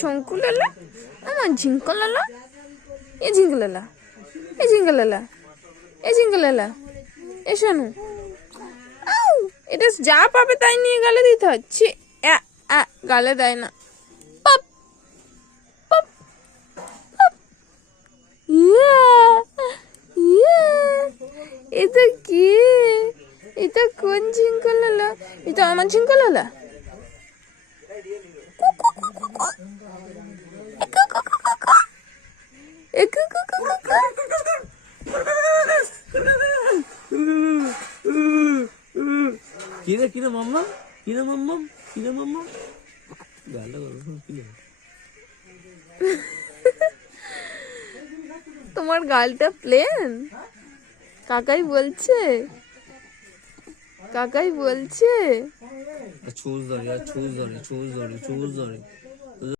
ছঙ্কুলালা, আমার ঝিঙ্কলালা, এ ঝিঙ্কলালা, এ ঝিঙ্কলালা, এ ঝিঙ্কলালা, এ শোনো, এটা যা পাবে তাই নিয়ে গালে দিতে হচ্ছে। গালে দেয় না। Pop pop pop. এটা কি? এটা কোন ঝিঙ্কলালা? এটা আমার ঝিঙ্কলালা। কিরে মাম্মা, কিরে মাম্মা, কিরে মাম্মা, গালটা করো কিরে? তোমার গালটা প্লেন? কাকাই বলছে, কাকাই বলছে। ছুঁচ ধরে, ছুঁচ ধরে, ছুঁচ ধরে, ছুঁচ ধরে, ছুঁচ ধরে।